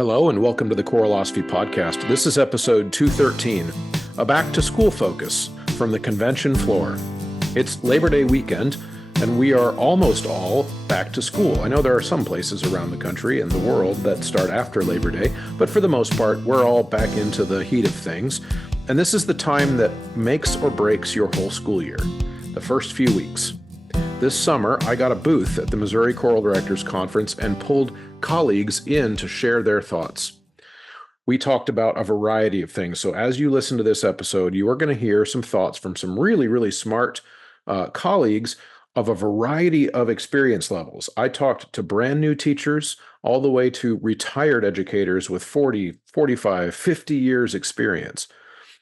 Hello and welcome to the Choralosophy Podcast. This is episode 213, a back-to-school focus from the convention floor. It's Labor Day weekend, and we are almost all back to school. I know there are some places around the country and the world that start after Labor Day, but for the most part, we're all back into the heat of things. And this is the time that makes or breaks your whole school year, the first few weeks. This summer, I got a booth at the Missouri Choral Directors Conference and pulled colleagues in to share their thoughts. We talked about a variety of things. So as you listen to this episode, you are going to hear some thoughts from some really smart colleagues of a variety of experience levels. I talked to brand new teachers all the way to retired educators with 40, 45, 50 years experience.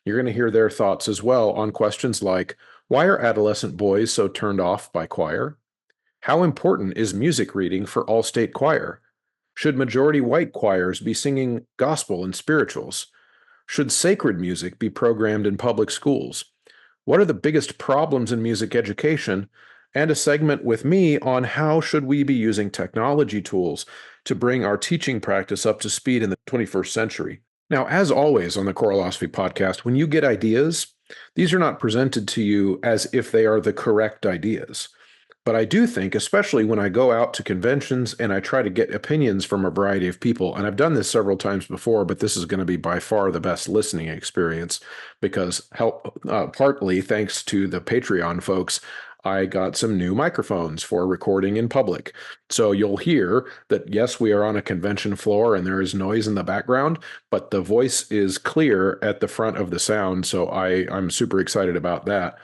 You're going to hear their thoughts as well on questions like, why are adolescent boys so turned off by choir? How important is music reading for all state choir? Should majority white choirs be singing gospel and spirituals? Should sacred music be programmed in public schools? What are the biggest problems in music education? And a segment with me on how should we be using technology tools to bring our teaching practice up to speed in the 21st century. Now, as always on the Choralosophy Podcast, when you get ideas, these are not presented to you as if they are the correct ideas. But I do think, especially when I go out to conventions and I try to get opinions from a variety of people, and I've done this several times before, but this is going to be by far the best listening experience because partly thanks to the Patreon folks, I got some new microphones for recording in public. So you'll hear that, yes, we are on a convention floor and there is noise in the background, but the voice is clear at the front of the sound. So I'm super excited about that.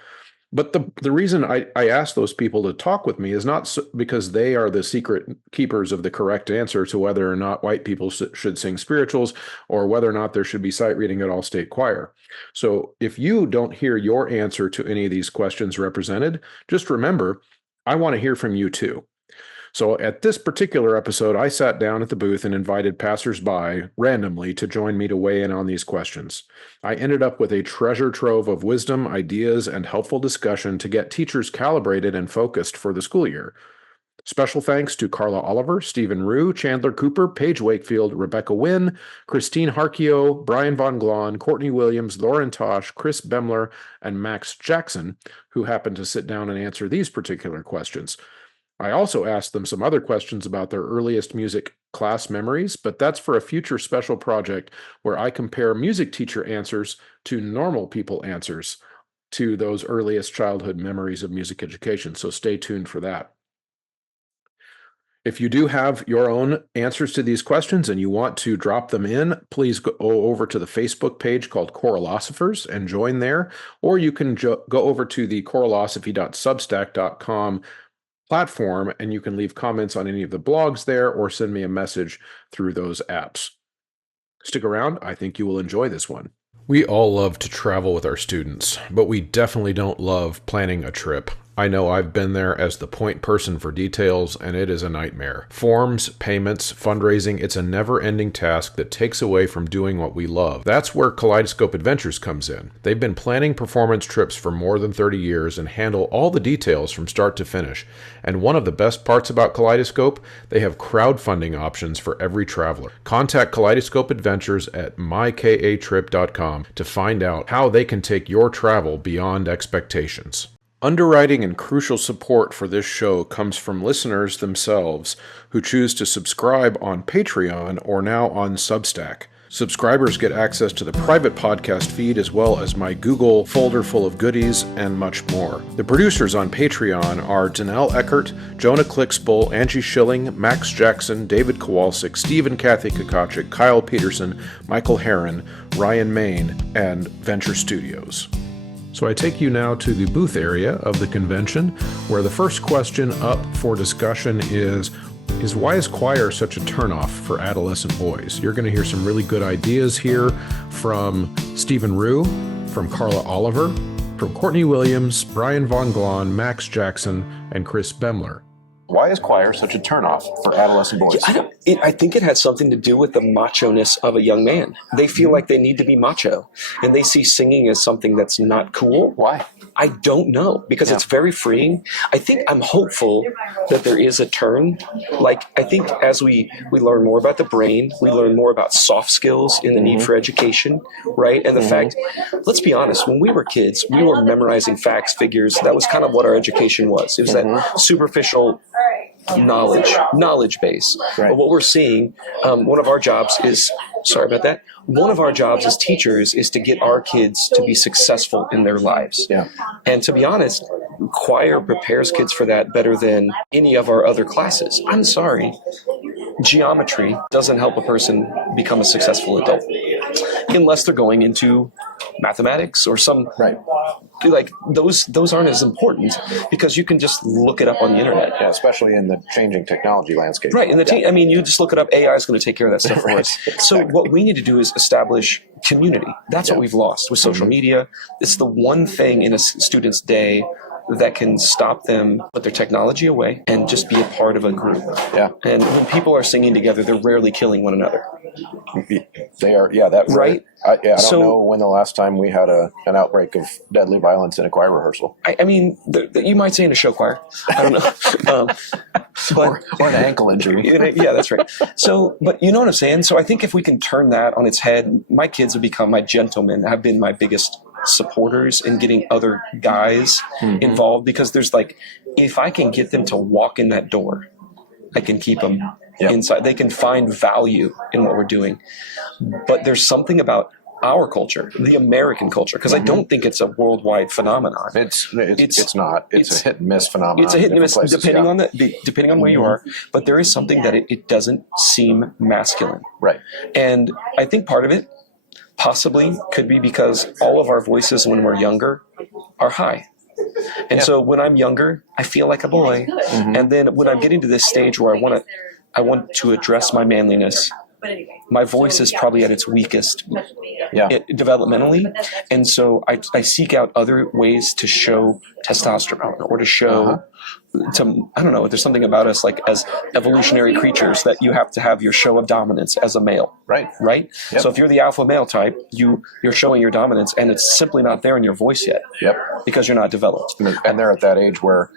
But the reason I asked those people to talk with me is not because they are the secret keepers of the correct answer to whether or not white people should sing spirituals or whether or not there should be sight reading at all state choir. So if you don't hear your answer to any of these questions represented, just remember, I want to hear from you too. So at this particular episode, I sat down at the booth and invited passersby randomly to join me to weigh in on these questions. I ended up with a treasure trove of wisdom, ideas, and helpful discussion to get teachers calibrated and focused for the school year. Special thanks to Carla Oliver, Stephen Rue, Chandler Cooper, Paige Wakefield, Rebecca Wynn, Christine Harkio, Brian Von Glon, Courtney Williams, Lauren Tosh, Chris Bemler, and Max Jackson, who happened to sit down and answer these particular questions. I also asked them some other questions about their earliest music class memories, but that's for a future special project where I compare music teacher answers to normal people answers to those earliest childhood memories of music education. So stay tuned for that. If you do have your own answers to these questions and you want to drop them in, please go over to the Facebook page called Choralosophers and join there, or you can go over to the choralosophy.substack.com platform, and you can leave comments on any of the blogs there or send me a message through those apps. Stick around. I think you will enjoy this one. We all love to travel with our students, but we definitely don't love planning a trip. I know I've been there as the point person for details, and it is a nightmare. Forms, payments, fundraising, it's a never-ending task that takes away from doing what we love. That's where Kaleidoscope Adventures comes in. They've been planning performance trips for more than 30 years and handle all the details from start to finish. And one of the best parts about Kaleidoscope, they have crowdfunding options for every traveler. Contact Kaleidoscope Adventures at mykatrip.com to find out how they can take your travel beyond expectations. Underwriting and crucial support for this show comes from listeners themselves who choose to subscribe on Patreon or now on Substack. Subscribers get access to the private podcast feed as well as my Google folder full of goodies and much more. The producers on Patreon are Danelle Eckert, Jonah Clixbull, Angie Schilling, Max Jackson, David Kowalczyk, Steve and Kathy Kakachik, Kyle Peterson, Michael Herron, Ryan Main, and Venture Studios. So I take you now to the booth area of the convention, where the first question up for discussion is why is choir such a turnoff for adolescent boys? You're going to hear some really good ideas here from Stephen Rue, from Carla Oliver, from Courtney Williams, Brian Von Glon, Max Jackson, and Chris Bemler. Why is choir such a turnoff for adolescent boys? I think it has something to do with the macho-ness of a young man. They feel like they need to be macho, and they see singing as something that's not cool. Why? I don't know, because it's very freeing. I think I'm hopeful that there is a turn. Like, I think as we learn more about the brain, we learn more about soft skills and the need for education, right? And the fact, let's be honest, when we were kids, we were memorizing facts, figures. That was kind of what our education was. It was that superficial knowledge base. Right. But what we're seeing, one of our jobs is, sorry about that, one of our jobs as teachers is to get our kids to be successful in their lives. Yeah. And to be honest, choir prepares kids for that better than any of our other classes. I'm sorry. Geometry doesn't help a person become a successful adult unless they're going into mathematics or some like those aren't as important, because you can just look it up on the internet. Yeah, especially in the changing technology landscape. Right. And I mean, you just look it up. AI is going to take care of that stuff for us. So what we need to do is establish community. That's what we've lost with social media. It's the one thing in a student's day that can stop them put their technology away and just be a part of a group. Yeah. And when people are singing together, they're rarely killing one another. They are, that right. I don't know when the last time we had an outbreak of deadly violence in a choir rehearsal. I mean, you might say in a show choir. I don't know. But, or an ankle injury. Yeah, that's right. So, but you know what I'm saying? So I think if we can turn that on its head, my kids have become my gentlemen, have been my biggest supporters in getting other guys involved, because there's like, if I can get them to walk in that door, I can keep them inside. They can find value in what we're doing. But there's something about our culture, the American culture, because I don't think it's a worldwide phenomenon. It's not. It's a hit and miss phenomenon. It's a hit and miss depending on where you are. But there is something that it doesn't seem masculine. Right. And I think part of it possibly could be because all of our voices when we're younger are high. And so when I'm younger, I feel like a boy. And then when I'm getting to this stage where I want to address my manliness, my voice is probably at its weakest developmentally. And so I seek out other ways to show testosterone, or to show I don't know, there's something about us, like as evolutionary creatures, that you have to have your show of dominance as a male. Right? Yep. So if you're the alpha male type, you're showing your dominance, and it's simply not there in your voice yet. Yep. Because you're not developed. And they're at that age where,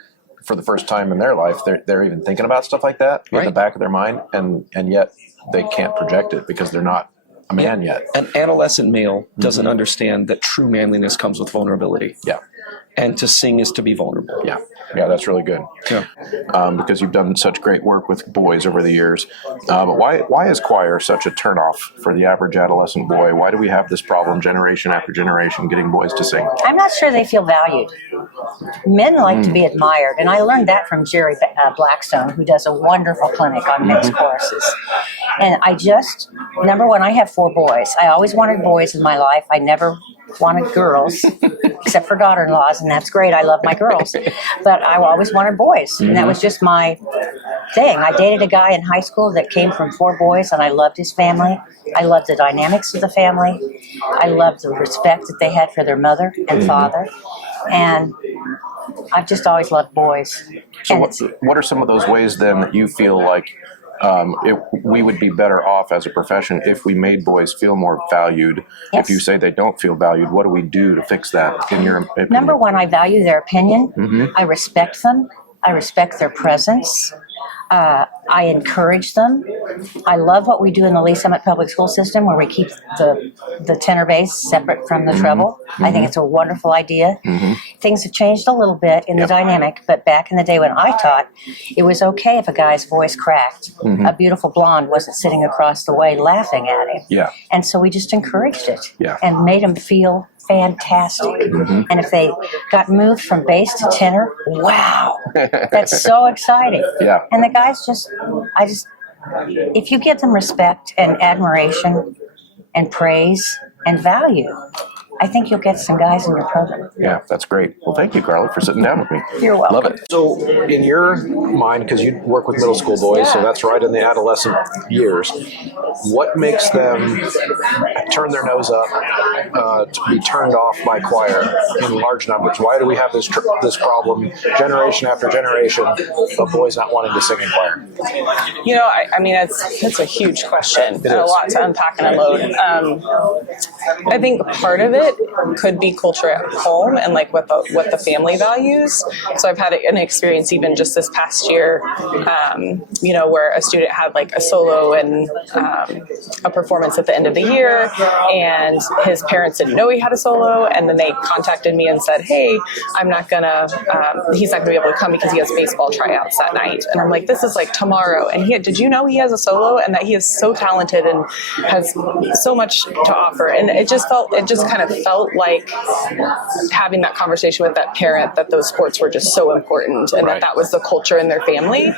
for the first time in their life, they're even thinking about stuff like that in the back of their mind, and yet they can't project it because they're not a man yet. An adolescent male doesn't understand that true manliness comes with vulnerability. Yeah. And to sing is to be vulnerable. Yeah. Yeah, that's really good. Yeah. Because you've done such great work with boys over the years. But why is choir such a turnoff for the average adolescent boy? Why do we have this problem generation after generation getting boys to sing? I'm not sure they feel valued. Men like to be admired, and I learned that from Jerry Blackstone, who does a wonderful clinic on men's choruses. And number one, I have 4 boys. I always wanted boys in my life. I never wanted girls, except for daughter-in-laws, and that's great. I love my girls. But I always wanted boys, and that was just my thing. I dated a guy in high school that came from 4 boys, and I loved his family. I loved the dynamics of the family. I loved the respect that they had for their mother and father. And I've just always loved boys. So what are some of those ways, then, that you feel like we would be better off as a profession if we made boys feel more valued? Yes. If you say they don't feel valued, what do we do to fix that, in your opinion? Number one, I value their opinion. I respect them. I respect their presence. I encourage them. I love what we do in the Lee Summit Public School System, where we keep the tenor bass separate from the treble. I think it's a wonderful idea. Things have changed a little bit in the dynamic, but back in the day when I taught, it was okay if a guy's voice cracked. A beautiful blonde wasn't sitting across the way laughing at him. Yeah. And so we just encouraged it and made him feel fantastic. And if they got moved from bass to tenor, wow, that's so exciting. Yeah. And the guys if you give them respect and admiration and praise and value, I think you'll get some guys in your program. Yeah, that's great. Well, thank you, Carly, for sitting down with me. You're welcome. Love it. So in your mind, because you work with middle school boys, so that's right in the adolescent years, what makes them turn their nose up, to be turned off by choir in large numbers? Why do we have this problem generation after generation of boys not wanting to sing in choir? You know, I mean, it's a huge question and a lot to unpack and unload. I think part of it it could be culture at home and like what the family values. So I've had an experience even just this past year, where a student had like a solo and a performance at the end of the year, and his parents didn't know he had a solo, and then they contacted me and said, hey, he's not gonna be able to come because he has baseball tryouts that night. And I'm like, this is like tomorrow, and did you know he has a solo and that he is so talented and has so much to offer? And it just kind of felt like having that conversation with that parent, that those sports were just so important, and that was the culture in their family.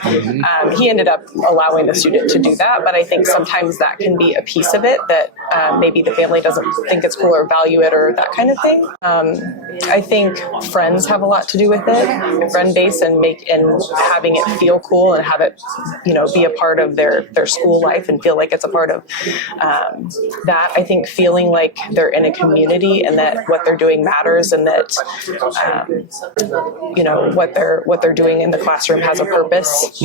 He ended up allowing the student to do that, but I think sometimes that can be a piece of it that maybe the family doesn't think it's cool or value it or that kind of thing. I think friends have a lot to do with it, friend base, and having it feel cool and have it, be a part of their school life and feel like it's a part of that. I think feeling like they're in a community and that what they're doing matters, and that what they're doing in the classroom has a purpose.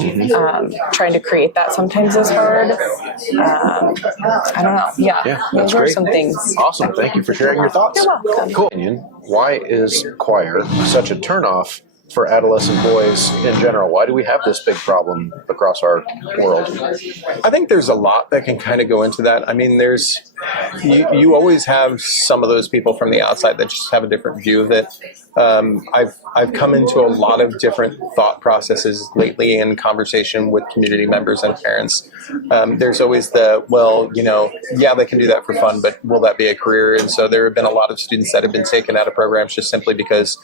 Trying to create that sometimes is hard. I don't know. Yeah, those are some things. Awesome. Thank you for sharing your thoughts. You're welcome. Cool. Why is choir such a turnoff for adolescent boys in general? Why do we have this big problem across our world? I think there's a lot that can kind of go into that. I mean, you always have some of those people from the outside that just have a different view of it. I've come into a lot of different thought processes lately in conversation with community members and parents. There's always they can do that for fun, but will that be a career? And so there have been a lot of students that have been taken out of programs just simply because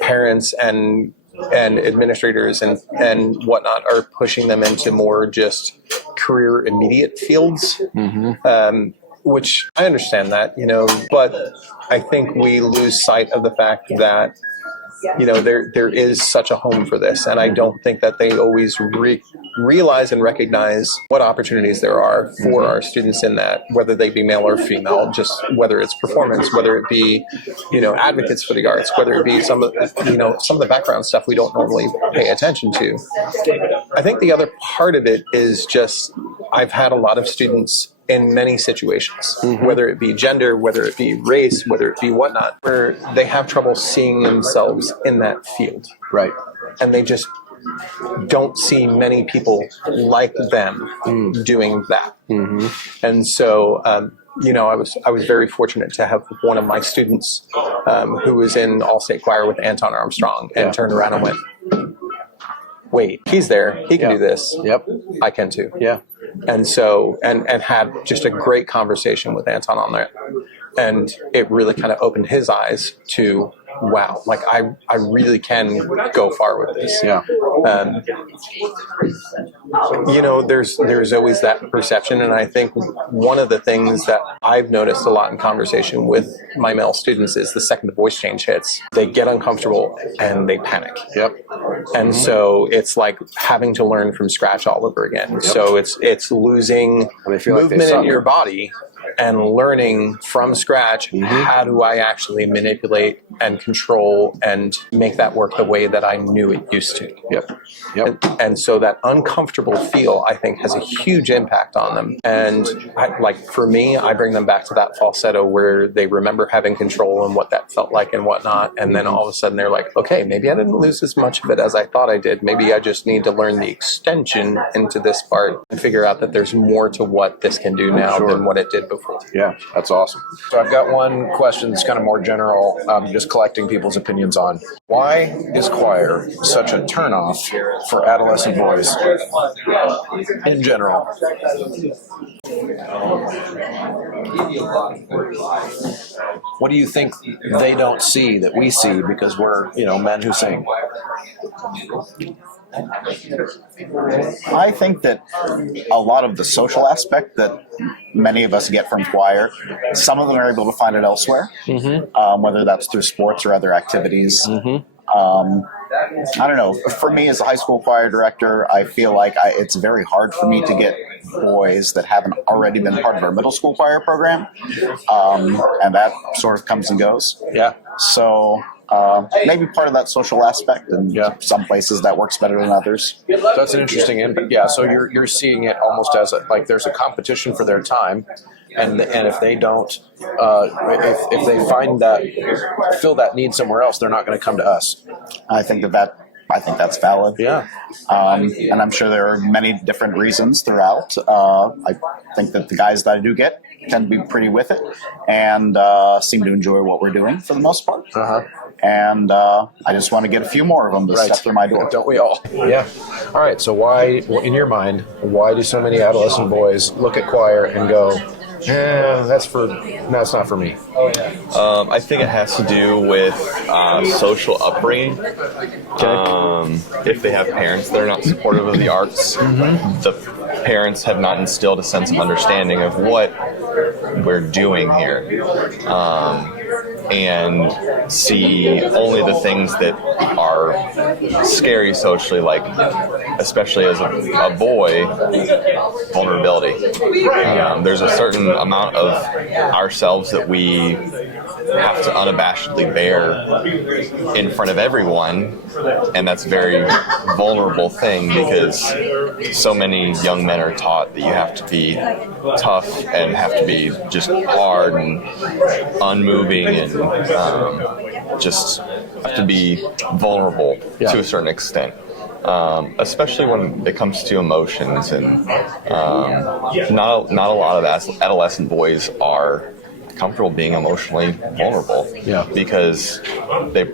parents and administrators and whatnot are pushing them into more just career immediate fields, which I understand that, but I think we lose sight of the fact that, there is such a home for this. And I don't think that they always realize and recognize what opportunities there are for our students in that, whether they be male or female, just whether it's performance, whether it be, advocates for the arts, whether it be some of the background stuff we don't normally pay attention to. I think the other part of it is just, I've had a lot of students in many situations, whether it be gender, whether it be race, whether it be whatnot, where they have trouble seeing themselves in that field. Right. And they just don't see many people like them doing that. And so, I was very fortunate to have one of my students who was in all-state choir with Anton Armstrong and turned around and went, wait, he's there. He can do this. Yep. I can too. Yeah. And so, and had just a great conversation with Anton on that. And it really kind of opened his eyes to, wow, like I really can go far with this. Yeah. There's always that perception. And I think one of the things that I've noticed a lot in conversation with my male students is the second the voice change hits, they get uncomfortable and they panic. Yep. And so it's like having to learn from scratch all over again. Yep. So it's losing movement in your body and learning from scratch, how do I actually manipulate and control and make that work the way that I knew it used to. Yep. And so that uncomfortable feel, I think, has a huge impact on them. And for me, I bring them back to that falsetto where they remember having control and what that felt like and whatnot. And then all of a sudden they're like, okay, maybe I didn't lose as much of it as I thought I did. Maybe I just need to learn the extension into this part and figure out that there's more to what this can do now than what it did before. Yeah, that's awesome. So I've got one question that's kind of more general, just collecting people's opinions on. Why is choir such a turnoff for adolescent boys in general? What do you think they don't see that we see because we're, men who sing? I think that a lot of the social aspect that many of us get from choir, some of them are able to find it elsewhere, whether that's through sports or other activities. I don't know. For me, as a high school choir director, I feel like it's very hard for me to get boys that haven't already been part of our middle school choir program, and that sort of comes and goes. Yeah. So Maybe part of that social aspect, and some places that works better than others. That's an interesting input. Yeah, so you're seeing it almost as like there's a competition for their time, and if they don't, if they fill that need somewhere else, they're not going to come to us. I think that's valid. Yeah. And I'm sure there are many different reasons throughout. I think that the guys that I do get tend to be pretty with it and seem to enjoy what we're doing for the most part. And I just want to get a few more of them to step through my door. Don't we all? Yeah. All right. So why, in your mind, why do so many adolescent boys look at choir and go, that's not for me? I think it has to do with social upbringing. If they have parents that are not supportive of the arts, the parents have not instilled a sense of understanding of what we're doing here. And see only the things that are scary socially, like especially as a boy, vulnerability. There's a certain amount of ourselves that we have to unabashedly bear in front of everyone, and that's a very vulnerable thing because so many young men are taught that you have to be tough and have to be just hard and unmoving and just have to be vulnerable to a certain extent. Especially when it comes to emotions, and not a lot of adolescent boys are comfortable being emotionally vulnerable because they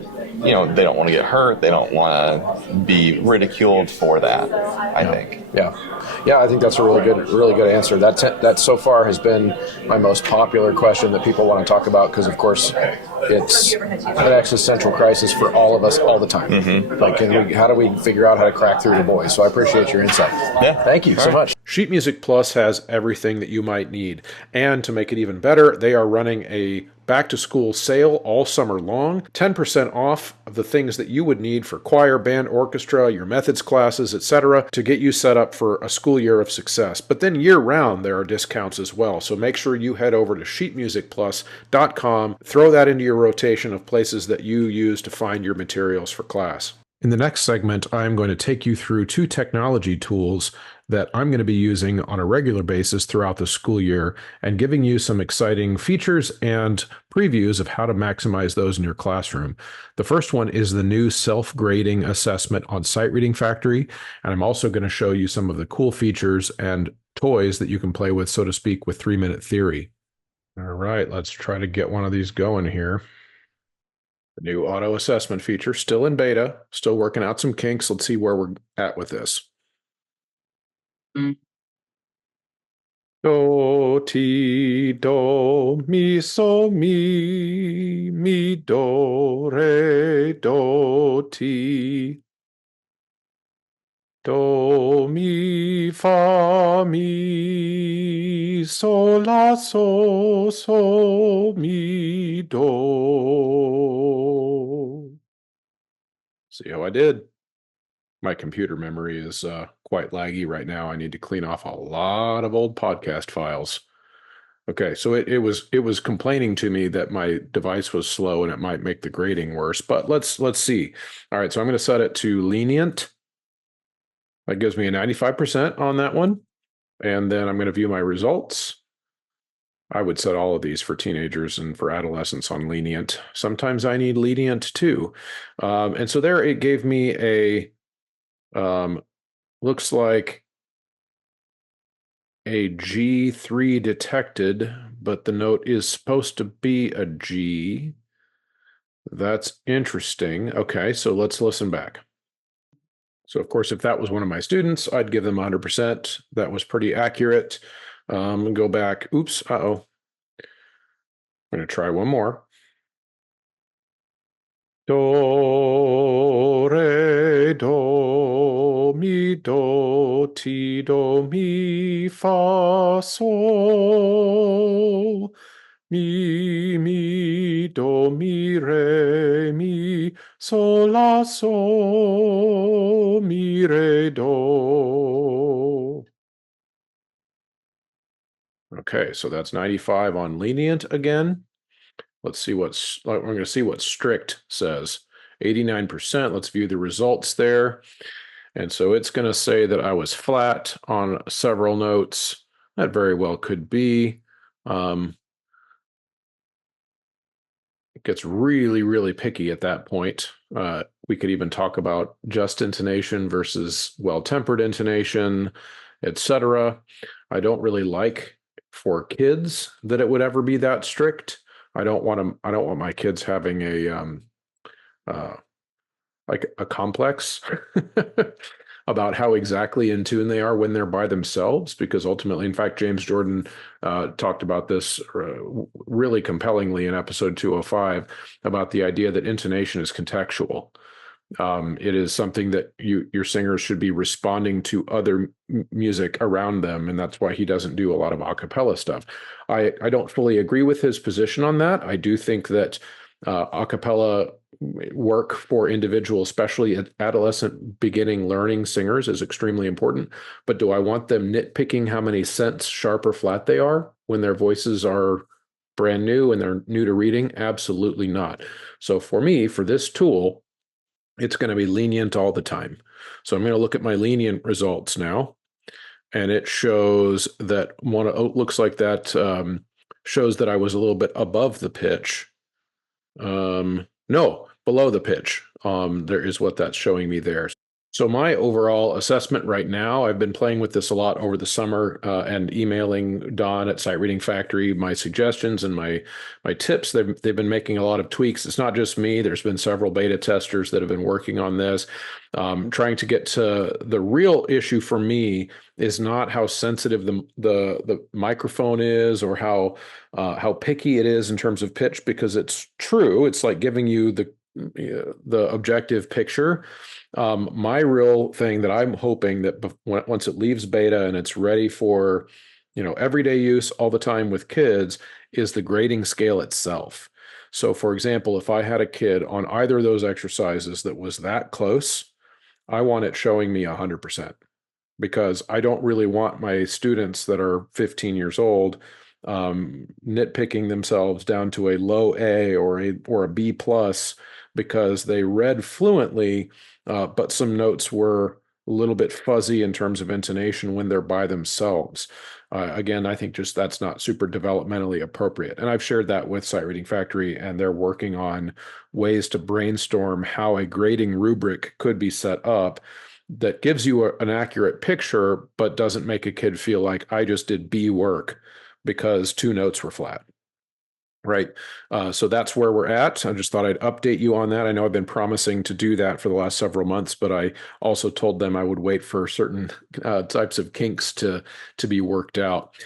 don't want to get hurt, they don't want to be ridiculed for that, I think. Yeah, I think that's a really good answer. That so far has been my most popular question that people want to talk about because, of course, it's an existential crisis for all of us all the time. Like, how do we figure out how to crack through the boys? So I appreciate your insight. Yeah. Thank you so much. Sheet Music Plus has everything that you might need. And to make it even better, they are running a back-to-school sale all summer long. 10% off of the things that you would need for choir, band, orchestra, your methods classes, etc., to get you set up for a school year of success. But then year-round, there are discounts as well. So make sure you head over to sheetmusicplus.com, throw that into your rotation of places that you use to find your materials for class. In the next segment, I'm going to take you through 2 technology tools that I'm going to be using on a regular basis throughout the school year and giving you some exciting features and previews of how to maximize those in your classroom. The first one is the new self-grading assessment on Sight Reading Factory, and I'm also going to show you some of the cool features and toys that you can play with, so to speak, with 3-minute theory. All right, let's try to get one of these going here. The new auto assessment feature, still in beta, still working out some kinks. Let's see where we're at with this. Do, ti, do, mi, so, mi, do, re, do, ti. Do, mi, fa, mi, sol, la, so, mi, do. See how I did? My computer memory is quite laggy right now. I need to clean off a lot of old podcast files. Okay, so it was complaining to me that my device was slow and it might make the grading worse. But let's see. All right, so I'm going to set it to lenient. That gives me a 95% on that one. And then I'm going to view my results. I would set all of these for teenagers and for adolescents on lenient. Sometimes I need lenient too. And so there it gave me a, looks like a G3 detected, but the note is supposed to be a G. That's interesting. Okay, so let's listen back. So, of course, if that was one of my students, I'd give them 100%. That was pretty accurate. Go back. Oops. Uh-oh. I'm going to try one more. Do, re, do, mi, do, ti, do, mi, fa, sol. Mi, do, mi, re, mi, sol, la, so, mi, re, do. Okay, so that's 95 on lenient again. let's see I'm going to see what strict says. 89%. Let's view the results there. And so it's going to say that I was flat on several notes. That very well could be. It gets really, really picky at that point. We could even talk about just intonation versus well-tempered intonation, etc. I don't really like for kids that it would ever be that strict. I don't want my kids having like a complex about how exactly in tune they are when they're by themselves, because ultimately, in fact, James Jordan talked about this really compellingly in episode 205 about the idea that intonation is contextual. It is something that your singers should be responding to other music around them, and that's why he doesn't do a lot of a cappella stuff. I don't fully agree with his position on that. I do think that a cappella work for individuals, especially adolescent beginning learning singers, is extremely important. But do I want them nitpicking how many cents sharp or flat they are when their voices are brand new and they're new to reading? Absolutely not. So for me, for this tool, it's going to be lenient all the time. So I'm going to look at my lenient results now, and it shows that looks like that shows that I was a little bit above the pitch. No, below the pitch. There is what that's showing me there. So my overall assessment right now, I've been playing with this a lot over the summer and emailing Don at Sight Reading Factory my suggestions and my tips. They've been making a lot of tweaks. It's not just me. There's been several beta testers that have been working on this. Trying to get to the real issue for me is not how sensitive the microphone is or how picky it is in terms of pitch, because it's true. It's like giving you the objective picture. My real thing that I'm hoping that once it leaves beta and it's ready for, everyday use all the time with kids, is the grading scale itself. So for example, if I had a kid on either of those exercises that was that close, I want it showing me 100%, because I don't really want my students that are 15 years old nitpicking themselves down to a low A or a B plus because they read fluently, but some notes were a little bit fuzzy in terms of intonation when they're by themselves. Again, I think just that's not super developmentally appropriate. And I've shared that with Sight Reading Factory, and they're working on ways to brainstorm how a grading rubric could be set up that gives you an accurate picture, but doesn't make a kid feel like I just did B work because 2 notes were flat. Right. So that's where we're at. I just thought I'd update you on that. I know I've been promising to do that for the last several months, but I also told them I would wait for certain types of kinks to be worked out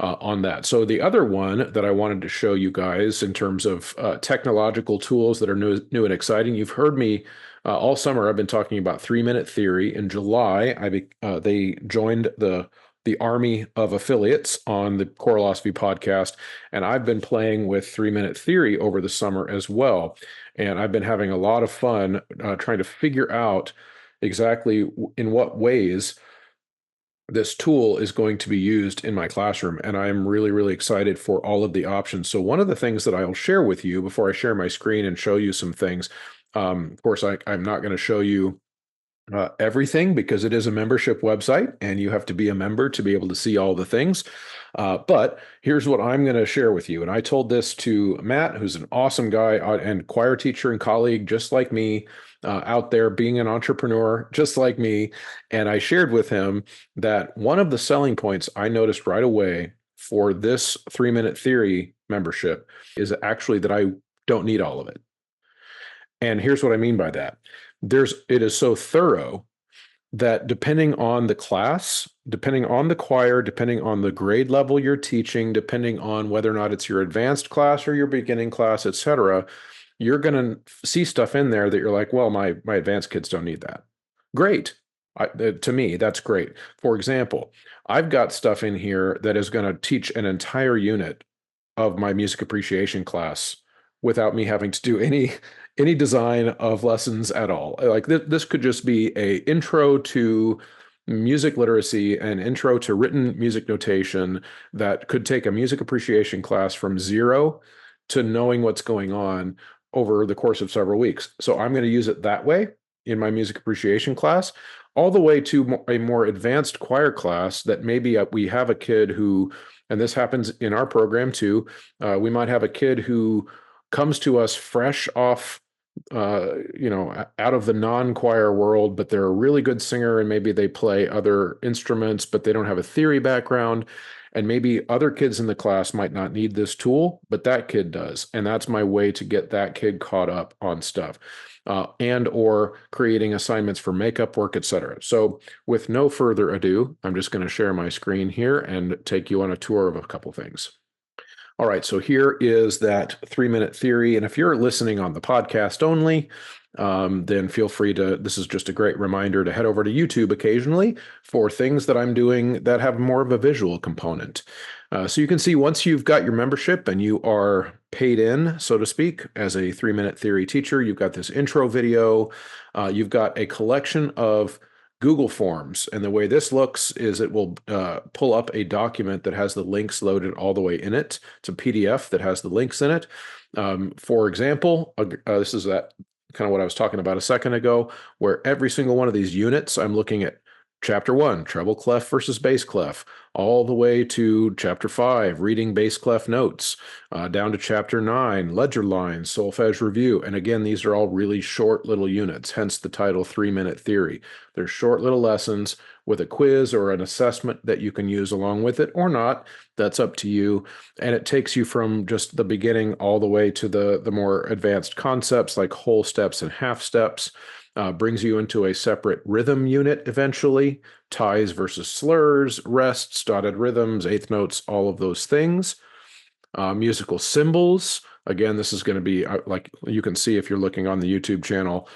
on that. So the other one that I wanted to show you guys in terms of technological tools that are new and exciting, you've heard me all summer. I've been talking about 3-minute theory. In July, they joined the army of affiliates on the Choralosophy Podcast, and I've been playing with 3-minute theory over the summer as well. And I've been having a lot of fun trying to figure out exactly in what ways this tool is going to be used in my classroom. And I'm really, really excited for all of the options. So one of the things that I'll share with you before I share my screen and show you some things, of course, I'm not going to show you everything because it is a membership website and you have to be a member to be able to see all the things. But here's what I'm going to share with you. And I told this to Matt, who's an awesome guy and choir teacher and colleague, just like me, out there being an entrepreneur, just like me. And I shared with him that one of the selling points I noticed right away for this 3-minute theory membership is actually that I don't need all of it. And here's what I mean by that. It is so thorough that depending on the class, depending on the choir, depending on the grade level you're teaching, depending on whether or not it's your advanced class or your beginning class, et cetera, you're going to see stuff in there that you're like, well, my advanced kids don't need that. Great. To me, that's great. For example, I've got stuff in here that is going to teach an entire unit of my music appreciation class without me having to do any design of lessons at all. Like this could just be a intro to music literacy and intro to written music notation that could take a music appreciation class from 0 to knowing what's going on over the course of several weeks. So I'm going to use it that way in my music appreciation class, all the way to a more advanced choir class that maybe we have a kid who, and this happens in our program too, we might have a kid who comes to us fresh off, out of the non-choir world, but they're a really good singer and maybe they play other instruments, but they don't have a theory background. And maybe other kids in the class might not need this tool, but that kid does. And that's my way to get that kid caught up on stuff. And or creating assignments for makeup work, etc. So with no further ado, I'm just going to share my screen here and take you on a tour of a couple things. All right, so here is that 3-minute theory. And if you're listening on the podcast only, then feel free to, this is just a great reminder to head over to YouTube occasionally for things that I'm doing that have more of a visual component. So you can see once you've got your membership and you are paid in, so to speak, as a 3-minute theory teacher, you've got this intro video, you've got a collection of Google Forms. And the way this looks is it will pull up a document that has the links loaded all the way in it. It's a PDF that has the links in it. For example, this is that kind of what I was talking about a second ago, where every single one of these units, I'm looking at Chapter 1, treble clef versus bass clef, all the way to Chapter 5, reading bass clef notes, down to Chapter 9, ledger lines, solfege review. And again, these are all really short little units, hence the title 3-minute theory. They're short little lessons with a quiz or an assessment that you can use along with it or not. That's up to you. And it takes you from just the beginning all the way to the more advanced concepts like whole steps and half steps. Brings you into a separate rhythm unit eventually, ties versus slurs, rests, dotted rhythms, eighth notes, all of those things. Musical symbols. Again, this is going to be, like you can see if you're looking on the YouTube channel,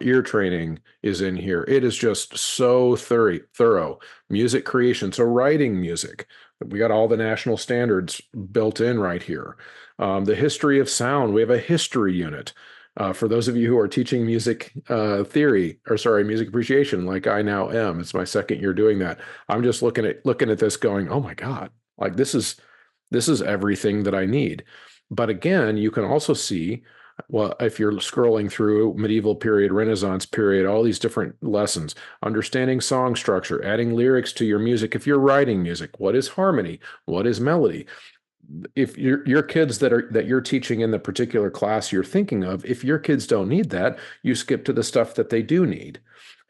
ear training is in here. It is just so thorough. Music creation, so writing music. We got all the national standards built in right here. The history of sound, we have a history unit. For those of you who are teaching music music appreciation, like I now am, it's my second year doing that. I'm just looking at this going, oh my God, like this is everything that I need. But again, you can also see, well, if you're scrolling through medieval period, Renaissance period, all these different lessons, understanding song structure, adding lyrics to your music. If you're writing music, what is harmony? What is melody? If your kids that you're teaching in the particular class you're thinking of, if your kids don't need that, you skip to the stuff that they do need.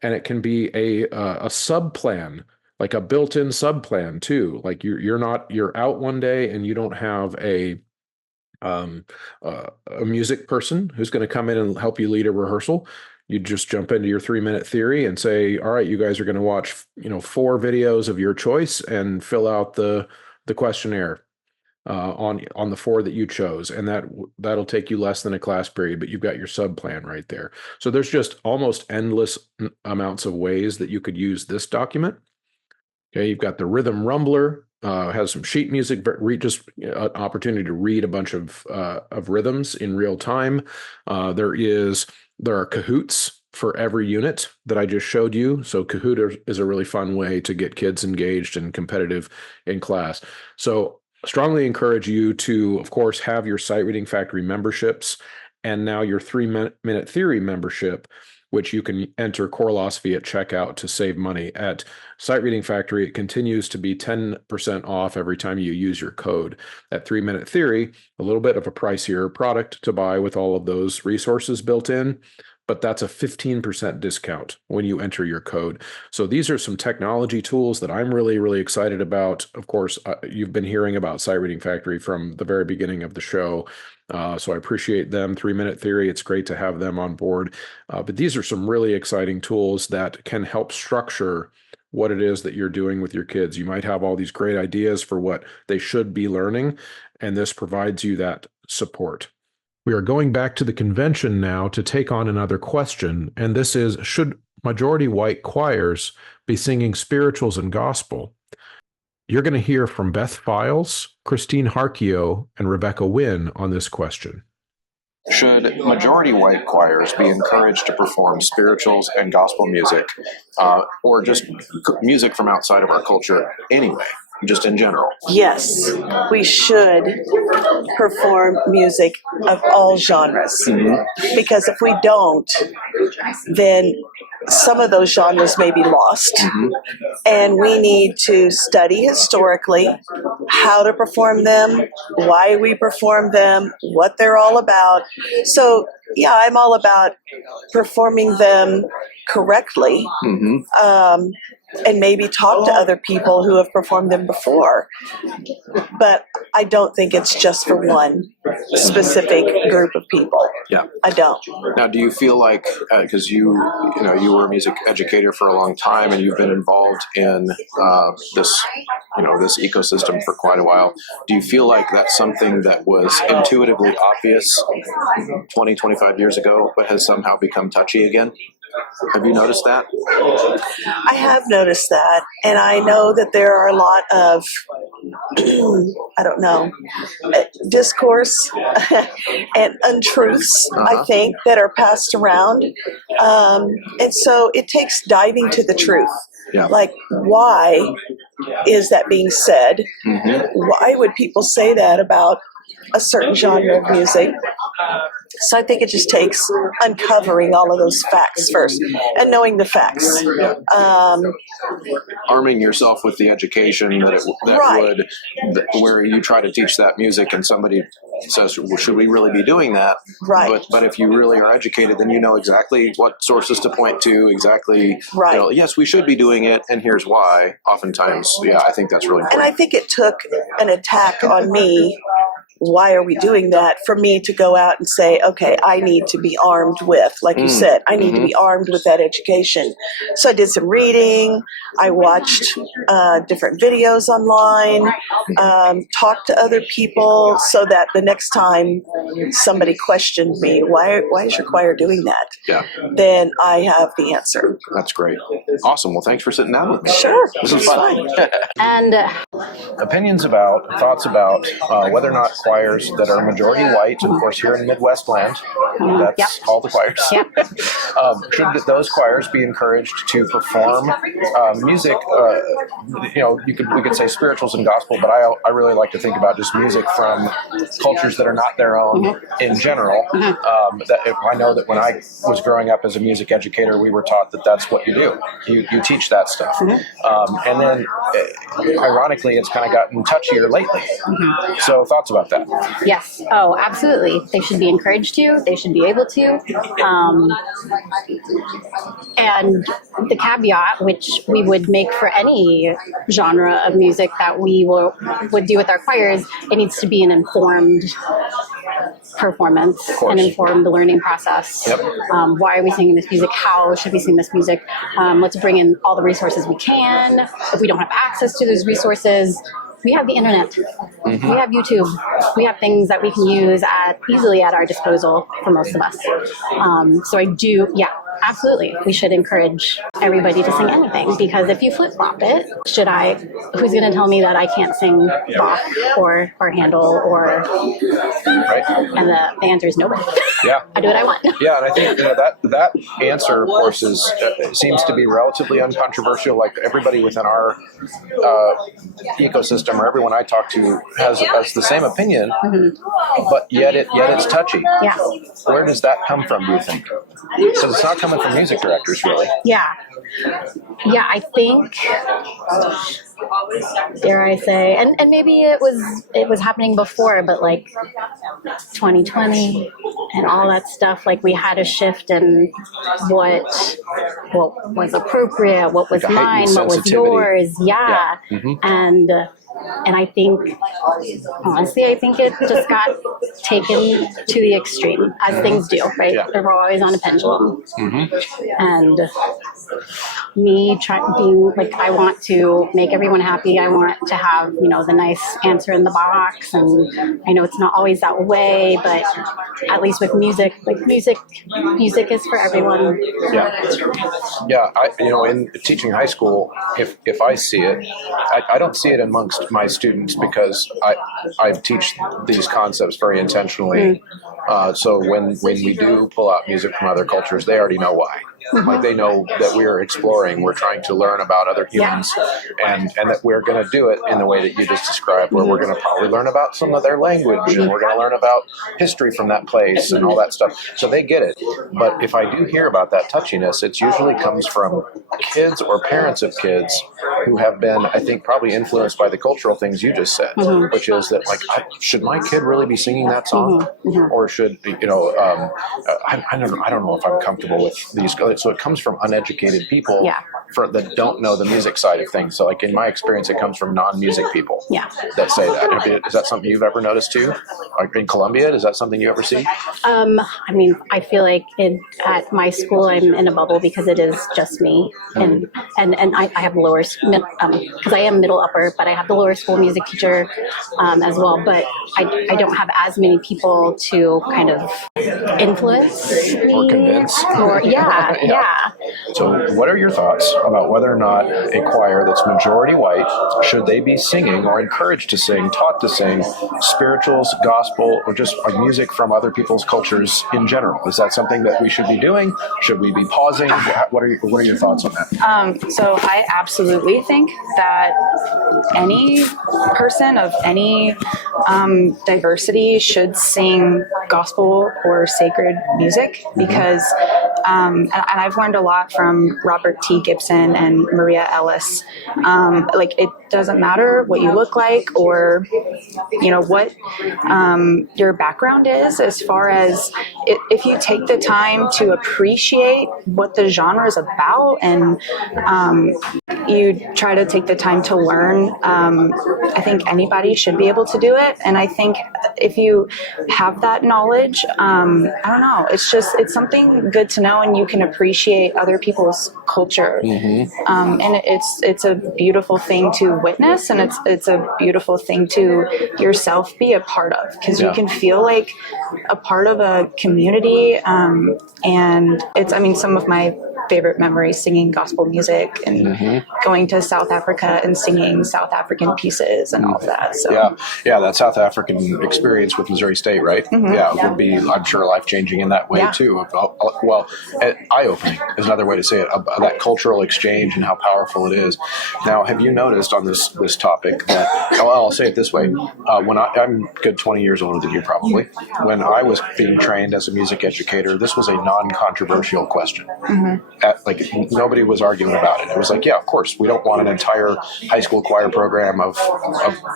And it can be a sub plan, like a built-in sub plan too. Like you're out one day and you don't have a music person who's going to come in and help you lead a rehearsal. You just jump into your 3-minute theory and say, all right, you guys are going to watch 4 videos of your choice and fill out the questionnaire on the 4 that you chose, and that'll take you less than a class period, but you've got your sub plan right there. So there's just almost endless amounts of ways that you could use this document. Okay, you've got the rhythm rumbler, has some sheet music, but just an opportunity to read a bunch of rhythms in real time. There are Kahoots for every unit that I just showed you. So Kahoot is a really fun way to get kids engaged and competitive in class. So strongly encourage you to, of course, have your Sight Reading Factory memberships and now your 3-minute theory membership, which you can enter Choralosophy at checkout to save money. At Sight Reading Factory, it continues to be 10% off every time you use your code. At 3-minute theory, a little bit of a pricier product to buy with all of those resources built in, but that's a 15% discount when you enter your code. So these are some technology tools that I'm really, really excited about. Of course, you've been hearing about Sight Reading Factory from the very beginning of the show. So I appreciate them. 3-minute theory, it's great to have them on board. But these are some really exciting tools that can help structure what it is that you're doing with your kids. You might have all these great ideas for what they should be learning, and this provides you that support. We are going back to the convention now to take on another question, and this is, should majority white choirs be singing spirituals and gospel? You're going to hear from Beth Files, Christine Harkio, and Rebecca Wynn on this question. Should majority white choirs be encouraged to perform spirituals and gospel music, or just music from outside of our culture anyway? just in general? Yes, we should perform music of all genres. Because if we don't, then some of those genres may be lost. And we need to study historically how to perform them, why we perform them, what they're all about. So, yeah, I'm all about performing them correctly. And maybe talk to other people who have performed them before. But I don't think it's just for one specific group of people. Yeah. I don't. Now, do you feel like, because you were a music educator for a long time and you've been involved in this ecosystem for quite a while, do you feel like that's something that was intuitively obvious 20, 25 years ago, but has somehow become touchy again? Have you noticed that? I have noticed that, and I know that there are a lot of, I don't know, discourse and untruths, I think, that are passed around. And so it takes diving to the truth. Yeah. Like, why is that being said? Why would people say that about a certain genre of music? So I think it just takes uncovering all of those facts first and knowing the facts. Arming yourself with the education where you try to teach that music and somebody says, well, should we really be doing that? Right. But if you really are educated, then you know exactly what sources to point to, exactly, yes, we should be doing it, and here's why. Oftentimes, I think that's really important. And I think it took an attack on me. Why are we doing that? For me to go out and say, okay, I need to be armed with, like you said, I need to be armed with that education. So I did some reading. I watched different videos online, talked to other people so that the next time somebody questioned me, why is your choir doing that? Yeah. Then I have the answer. That's great. Awesome. Well, thanks for sitting down with me. Sure. This is fun. And Thoughts about whether or not choirs that are majority white, of course here in Midwest land, that's all the choirs, should those choirs be encouraged to perform music, we could say spirituals and gospel, but I really like to think about just music from cultures that are not their own in general. I know that when I was growing up as a music educator, we were taught that that's what you do. You teach that stuff. And then ironically, it's kind of gotten touchier lately. So thoughts about that? Yes. Oh, absolutely. They should be encouraged to. They should be able to. And the caveat, which we would make for any genre of music that we would do with our choirs, it needs to be an informed performance and inform the learning process. Why are we singing this music? How should we sing this music? Let's bring in all the resources we can. If we don't have access to those resources, we have the internet. We have YouTube. We have things that we can use easily at our disposal for most of us. So I do, absolutely. We should encourage everybody to sing anything, because if you flip-flop it, who's going to tell me that I can't sing Bach or Handel and the answer is nobody. I do what I want. Yeah, and I think that answer, of course, seems to be relatively uncontroversial. Like everybody within our ecosystem, or everyone I talk to, has the same opinion, but yet it's touchy. Yeah. Where does that come from, do you think? So it's not coming from music directors, really. Yeah, I think, dare I say, and maybe it was happening before, but like 2020 and all that stuff, like we had a shift in what was appropriate, what was mine, what was yours, and I think, honestly, it just got taken to the extreme, as things do, right? They're always on a pendulum. And me being like, I want to make everyone happy. I want to have, the nice answer in the box. And I know it's not always that way, but at least with music, music is for everyone. In teaching high school, if I see it, I don't see it amongst my students, because I teach these concepts very intentionally. So when we do pull out music from other cultures, they already know why. Like they know that we're exploring, we're trying to learn about other humans, and that we're going to do it in the way that you just described, where we're going to probably learn about some of their language, and we're going to learn about history from that place and all that stuff. So they get it. But if I do hear about that touchiness, it usually comes from kids or parents of kids who have been, I think, probably influenced by the cultural things you just said, which is that, like, should my kid really be singing that song, or should I don't know if I'm comfortable with these. So it comes from uneducated people that don't know the music side of things. So, like in my experience, it comes from non-music people that say that. Is that something you've ever noticed too? Like in Columbia, is that something you ever see? I mean, I feel like at my school, I'm in a bubble because it is just me, and I have lower because I am middle upper, but I have the lower school music teacher as well. But I don't have as many people to kind of influence me Or convince. Or yeah. So what are your thoughts about whether or not a choir that's majority white, should they be singing or encouraged to sing, taught to sing spirituals, gospel, or just like music from other people's cultures in general? Is that something that we should be doing? Should we be pausing? What are your thoughts on that? So I absolutely think that any person of any diversity should sing gospel or sacred music, because and I've learned a lot from Robert T. Gibson and Maria Ellis. Like, it doesn't matter what you look like or what your background is, as far as if you take the time to appreciate what the genre is about, and you try to take the time to learn, I think anybody should be able to do it. And I think if you have that knowledge, I don't know, it's something good to know, and you can appreciate other people's culture. And it's a beautiful thing to witness, and it's a beautiful thing to yourself be a part of, because you can feel like a part of a community. And some of my favorite memories singing gospel music and going to South Africa and singing South African pieces and all of that. So that South African experience with Missouri State, right? Would be, I'm sure, life-changing in that way too. Well, eye-opening is another way to say it, that cultural exchange and how powerful it is. Now, have you noticed on this topic that, I'll say it this way, when I'm a good 20 years older than you probably, when I was being trained as a music educator, this was a non-controversial question. Nobody was arguing about it. It was like, yeah, of course, we don't want an entire high school choir program of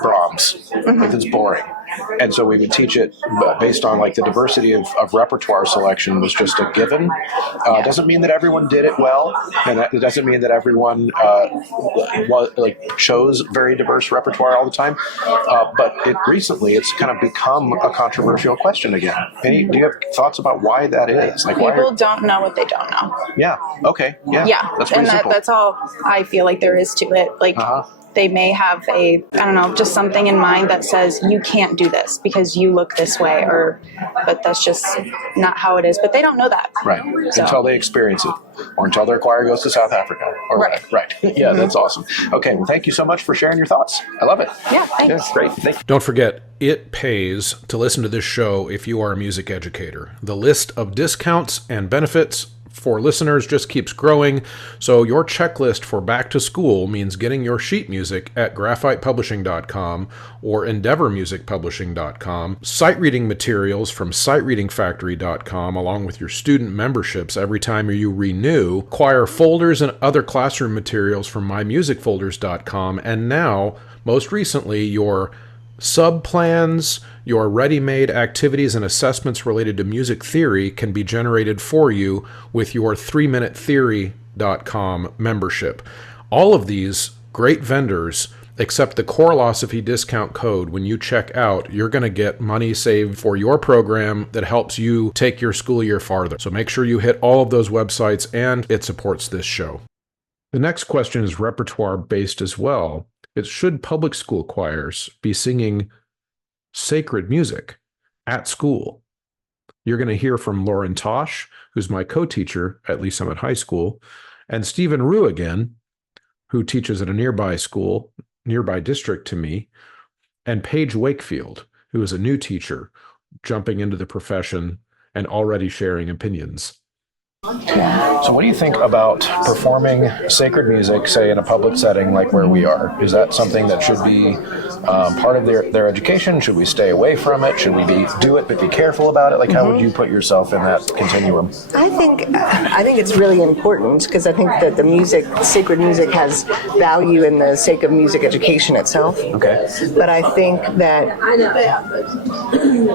Brahms. It's boring. And so we would teach it based on like the diversity of repertoire selection was just a given. Doesn't mean that everyone did it well, and it doesn't mean that everyone chose very diverse repertoire all the time. But recently it's kind of become a controversial question again. Do you have thoughts about why that is? Like, people don't know what they don't know. Yeah. Okay. Yeah. That's pretty simple. That's all I feel like there is to it. Like, they may have just something in mind that says you can't do this because you look this way, but that's just not how it is. But they don't know that. Right. So. Until they experience it, or until their choir goes to South Africa. Right. Yeah, that's awesome. Okay, well, thank you so much for sharing your thoughts. I love it. Yeah, thanks. Yeah, great. Thank you. Don't forget, it pays to listen to this show if you are a music educator. The list of discounts and benefits for listeners just keeps growing, so your checklist for back to school means getting your sheet music at graphitepublishing.com or endeavormusicpublishing.com, sight reading materials from sightreadingfactory.com along with your student memberships every time you renew, choir folders and other classroom materials from mymusicfolders.com, and now, most recently, your sub-plans, your ready-made activities and assessments related to music theory can be generated for you with your 3minutetheory.com membership. All of these great vendors accept the Choralosophy discount code. When you check out, you're going to get money saved for your program that helps you take your school year farther. So make sure you hit all of those websites, and it supports this show. The next question is repertoire-based as well. It's, should public school choirs be singing sacred music at school? You're going to hear from Lauren Tosh, who's my co-teacher at Lee Summit High School, and Stephen Rue again, who teaches at a nearby school, nearby district to me, and Paige Wakefield, who is a new teacher jumping into the profession and already sharing opinions. So what do you think about performing sacred music, say in a public setting like where we are? Is that something that should be part of their education? Should we stay away from it? Should we do it but be careful about it? Like, how would you put yourself in that continuum? I think it's really important, because I think that sacred music has value in the sake of music education itself. Okay. But I think that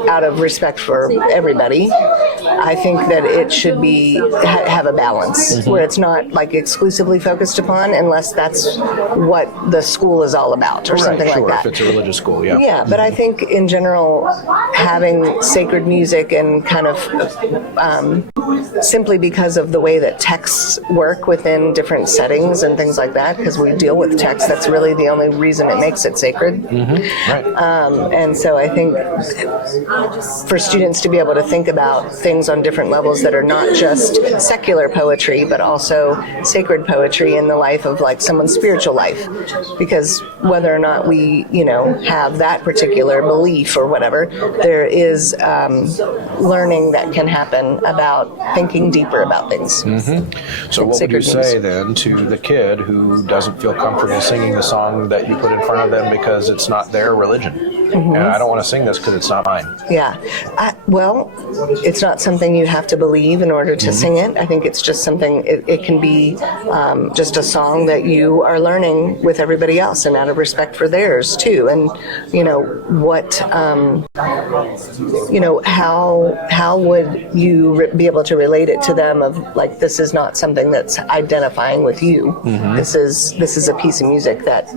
out of respect for everybody, I think that it should be have a balance where it's not like exclusively focused upon, unless that's what the school is all about or something like that. If it's a religious school, yeah. Yeah, but I think in general, having sacred music and kind of simply because of the way that texts work within different settings and things like that, because we deal with text, that's really the only reason it makes it sacred. Right. And so I think for students to be able to think about things on different levels that are not just secular poetry, but also sacred poetry in the life of like someone's spiritual life, because whether or not we, have that particular belief or whatever, there is learning that can happen about thinking deeper about things. So what would you say then to the kid who doesn't feel comfortable singing the song that you put in front of them because it's not their religion? And I don't want to sing this because it's not mine. Yeah. Well, it's not something you have to believe in order to sing it. I think it's just something, it can be just a song that you are learning with everybody else and out of respect for theirs too. And, how would you be able to relate it to them of like, this is not something that's identifying with you. This is a piece of music that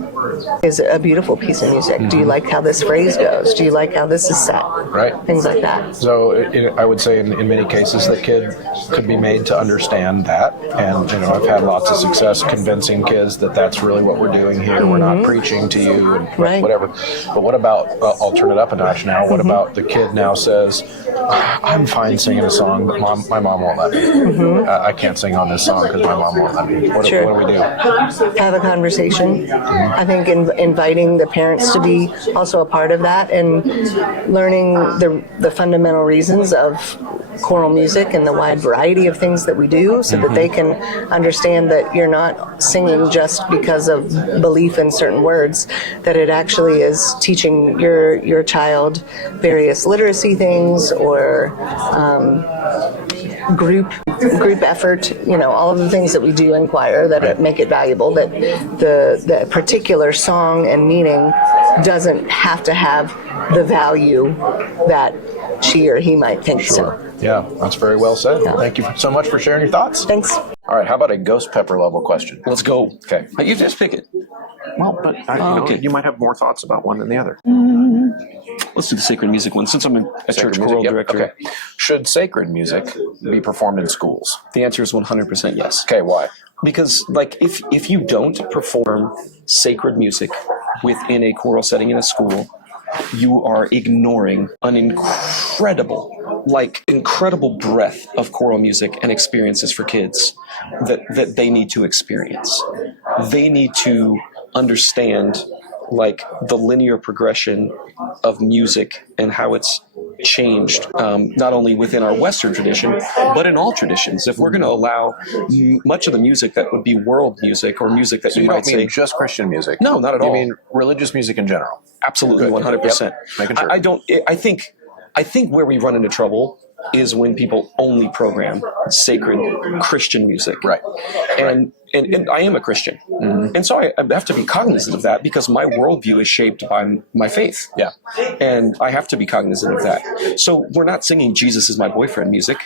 is a beautiful piece of music. Do you like how this phrase goes? Do you like how this is set? Right. Things like that. So I would say in many cases the kid could be made to understand that. And, I've had lots of success convincing kids that that's really what we're doing here. We're not preaching to you and whatever. But what about, I'll turn it up a notch now. What about the kid now says, I'm fine singing a song, but my mom won't let me. I can't sing on this song because my mom won't let me. What do we do? Have a conversation. I think inviting the parents to be also a part of that and learning the fundamental reasons of choral music and the wide variety of things that we do, so that they can understand that you're not singing just because of belief in certain words, that it actually is teaching your child various literacy things or group effort, all of the things that we do in choir that make it valuable, that the particular song and meaning doesn't have to have the value that she or he might think so. Yeah, that's very well said. Yeah. Thank you so much for sharing your thoughts. Thanks. All right, how about a ghost pepper level question? Let's go. Okay. You just pick it. Well, but you might have more thoughts about one than the other. Let's do the sacred music one, since I'm a church choral director. Okay. Should sacred music be performed in schools? The answer is 100% yes. Okay, why? Because, if you don't perform sacred music within a choral setting in a school, you are ignoring an incredible breadth of choral music and experiences for kids that they need to experience. They need to understand the linear progression of music and how it's changed, not only within our Western tradition, but in all traditions. If we're going to allow much of the music that would be world music or music that so you might say just Christian music? No, not at all. You mean religious music in general? Absolutely, 100%. Yep. Making sure. I think where we run into trouble is when people only program sacred Christian music. Right. And I am a Christian. And so I have to be cognizant of that, because my worldview is shaped by my faith. Yeah. And I have to be cognizant of that. So we're not singing Jesus is my boyfriend music,